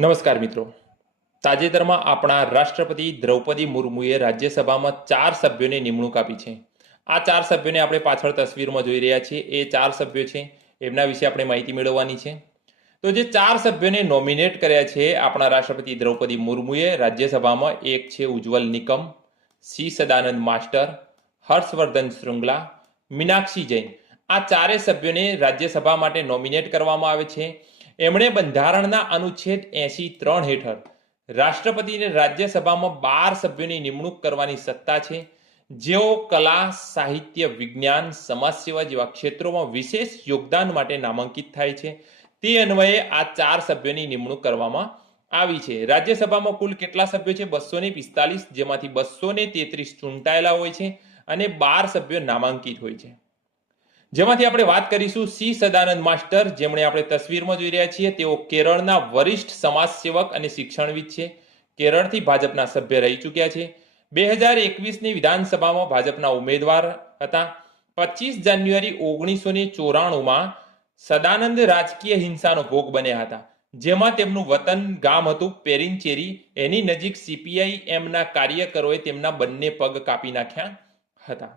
નમસ્કાર મિત્રો. તાજેતરમાં આપણા રાષ્ટ્રપતિ દ્રૌપદી મુર્મુએ રાજ્યસભામાં ચાર સભ્યોને નિમણૂક આપી છે. આ ચાર સભ્યોને આપણે પાછળ તસવીરમાં જોઈ રહ્યા છીએ. એ ચાર સભ્યો છે. એમના વિશે આપણે માહિતી મેળવવાની છે. તો જે ચાર સભ્યોને નોમિનેટ કર્યા છે આપણા રાષ્ટ્રપતિ દ્રૌપદી મુર્મુએ રાજ્યસભામાં એક છે ઉજ્જવલ નિકમ, સી સદાનંદ માસ્ટર, હર્ષવર્ધન શૃંગલા, મીનાક્ષી જૈન. આ ચારે સભ્યોને રાજ્યસભા માટે નોમિનેટ કરવામાં આવે છે. એમણે બંધારણના અનુચ્છેદ એસી ત્રણ હેઠળ રાષ્ટ્રપતિને રાજ્યસભામાં બાર સભ્યોની નિમણૂક કરવાની સત્તા છે. જેઓ કલા, સાહિત્ય, વિજ્ઞાન સમાજ સેવા જેવા ક્ષેત્રોમાં વિશેષ યોગદાન માટે નામાંકિત થાય છે. તે અન્વયે આ ચાર સભ્યોની નિમણૂક કરવામાં આવી છે. રાજ્યસભામાં કુલ કેટલા સભ્યો છે? બસો ને પિસ્તાલીસ, જેમાંથી બસો ને તેત્રીસ ચૂંટાયેલા હોય છે અને બાર સભ્યો નામાંકિત હોય છે. જેમાંથી આપણે વાત કરીશું સી સદાનંદ માસ્ટર, જેમણે આપણે તસવીરમાં જોઈ રહ્યા છીએ. તેઓ કેરળના વરિષ્ઠ સમાજ અને શિક્ષણવિદ છે. કેરળથી ભાજપના સભ્ય રહી ચૂક્યા છે. બે હજાર એકવીસની વિધાનસભામાં ભાજપના ઉમેદવાર હતા. પચીસ જાન્યુઆરી ઓગણીસો ને ચોરાણુંમાં સદાનંદ રાજકીય હિંસાનો ભોગ બન્યા હતા, જેમાં તેમનું વતન ગામ હતું પેરિનચેરી એની નજીક સીપીઆઈ એમના કાર્યકરોએ તેમના બંને પગ કાપી નાખ્યા હતા.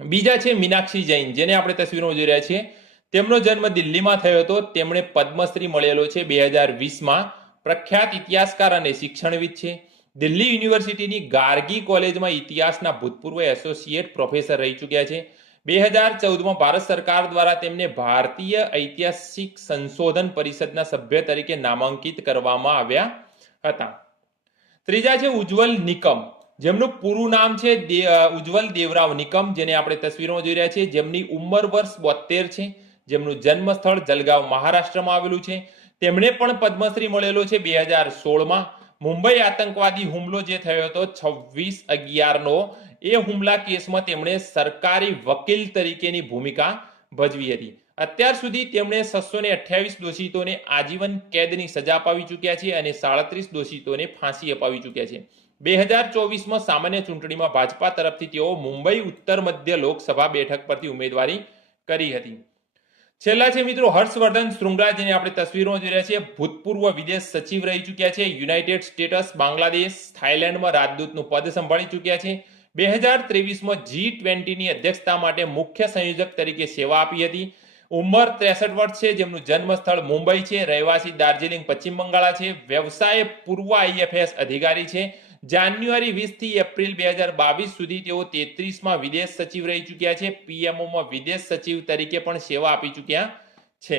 બીજા છે મીનાક્ષી જૈન, જેને આપણે તસવીરમાં જોઈ રહ્યા છીએ. તેમનો જન્મ દિલ્હીમાં થયો હતો. તેમણે પદ્મશ્રી મળેલો છે બે હજાર વીસમાં પ્રખ્યાત ઇતિહાસકાર અને શિક્ષણવિદ છે. દિલ્હી યુનિવર્સિટીની ગાર્ગી કોલેજમાં ઇતિહાસના ભૂતપૂર્વ એસોસિએટ પ્રોફેસર રહી ચૂક્યા છે. બે હજાર ચૌદમાં ભારત સરકાર દ્વારા તેમને ભારતીય ઐતિહાસિક સંશોધન પરિષદના સભ્ય તરીકે નામાંકિત કરવામાં આવ્યા હતા. ત્રીજા છે ઉજ્જવલ નિકમ જેમનું પૂરું નામ છે ઉજ્જવલ દેવરાવ નિકમ, જેને આપણે તસવીરોમાં જોઈ રહ્યા છીએ. જેમની ઉંમર વર્ષ બોતેર છે. જેમનું જન્મ સ્થળ જલગાંવ, મહારાષ્ટ્રમાં આવેલું છે. તેમણે પણ પદ્મશ્રી મળેલો છે બે હજાર સોળમાં. મુંબઈ આતંકવાદી હુમલો જે થયો હતો છવ્વીસ અગિયારનો, એ હુમલા કેસમાં તેમણે સરકારી વકીલ તરીકેની ભૂમિકા ભજવી હતી. અત્યાર સુધી તેમણે છસો ને અઠ્યાવીસ દોષિતોને આજીવન કેદની સજા અપાવી ચૂક્યા છે અને સાડત્રીસ દોષિતોને ફાંસી અપાવી ચૂક્યા છે. બે હજાર ચોવીસમાં સામાન્ય ચૂંટણીમાં ભાજપા તરફથી તેઓ મુંબઈ ઉત્તર મધ્ય લોકસભા બેઠક પરથી ઉમેદવારી કરી હતી. છેલ્લા છે મિત્રો હર્ષવર્ધન શૃંગલા, જેને આપણે તસવીરો જોઈ રહ્યા છીએ, ભૂતપૂર્વ વિદેશ સચિવ રહી ચૂક્યા છે, યુનાઇટેડ સ્ટેટ્સ, બાંગ્લાદેશ, થાઇલેન્ડમાં રાજદૂતનું પદ સંભાળી ચૂક્યા છે. બે હજાર ત્રેવીસમાં જી ટ્વેન્ટીની અધ્યક્ષતા માટે મુખ્ય સંયોજક તરીકે સેવા આપી હતી. ઉંમર ત્રેસઠ વર્ષ છે, જેમનું જન્મ સ્થળ મુંબઈ છે, રહેવાસી દાર્જિલિંગ, પશ્ચિમ બંગાળા છે, વ્યવસાય પૂર્વ આઈએફએસ અધિકારી છે જાન્યુઆરી વીસથી એપ્રિલ બે હજાર બાવીસ સુધી તેઓ તેત્રીસમાં વિદેશ સચિવ રહી ચૂક્યા છે. પીએમઓમાં વિદેશ સચિવ તરીકે પણ સેવા આપી ચૂક્યા છે.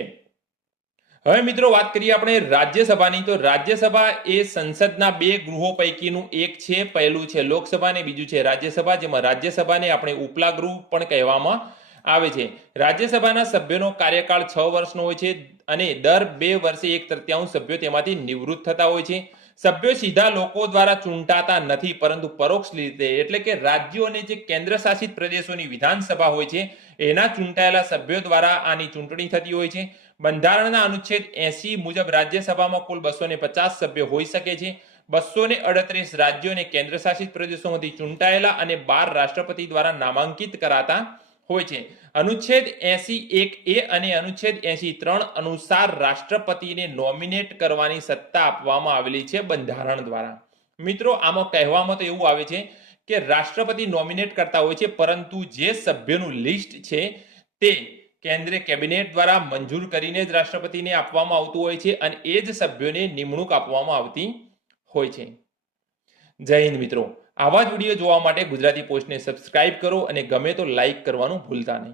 હવે મિત્રો વાત કરીએ આપણે રાજ્યસભાની. તો રાજ્યસભા એ સંસદના બે ગૃહો પૈકીનું એક છે, પહેલું છે લોકસભા ને બીજું છે રાજ્યસભા, જેમાં રાજ્યસભાને આપણે ઉપલા ગૃહ પણ કહેવામાં આવે છે. રાજ્યસભાના સભ્યોનો કાર્યકાળ છ વર્ષનો હોય છે અને દર બે વર્ષે એક તૃતીયાંશ સભ્યો તેમાંથી નિવૃત્ત થતા હોય છે. સભ્યો સીધા લોકો દ્વારા ચૂંટાતા નથી, પરંતુ પરોક્ષ રીતે એટલે કે રાજ્યો અને જે કેન્દ્ર શાસિત પ્રદેશોની વિધાનસભા હોય છે, એના ચૂંટાયેલા સભ્યો દ્વારા આની ચૂંટણી થતી હોય છે. બંધારણના અનુચ્છેદ એસી મુજબ રાજ્યસભામાં કુલ બસો ને પચાસ સભ્યો હોઈ શકે છે. બસો ને અડત્રીસ રાજ્યો અને કેન્દ્ર શાસિત પ્રદેશોમાંથી ચૂંટાયેલા અને બાર રાષ્ટ્રપતિ દ્વારા નામાંકિત કરાતા હોય છે. અનુચ્છેદ એસી એક એ અને અનુચ્છેદ એસી ત્રણ અનુસાર રાષ્ટ્રપતિને નોમિનેટ કરવાની સત્તા આપવામાં આવેલી છે બંધારણ દ્વારા. મિત્રો, આમાં કહેવામાં તો એવું આવે છે કે રાષ્ટ્રપતિ નોમિનેટ કરતા હોય છે, પરંતુ જે સભ્યોનું લિસ્ટ છે તે કેન્દ્રીય કેબિનેટ દ્વારા મંજૂર કરીને જ રાષ્ટ્રપતિને આપવામાં આવતું હોય છે અને એ જ સભ્યોને નિમણૂક આપવામાં આવતી હોય છે. જય હિન્દ મિત્રો. આવા જ વીડિયો જોવા માટે ગુજરાતી પોસ્ટને સબસ્ક્રાઇબ કરો અને ગમે તો લાઇક કરવાનું ભૂલતા નહીં.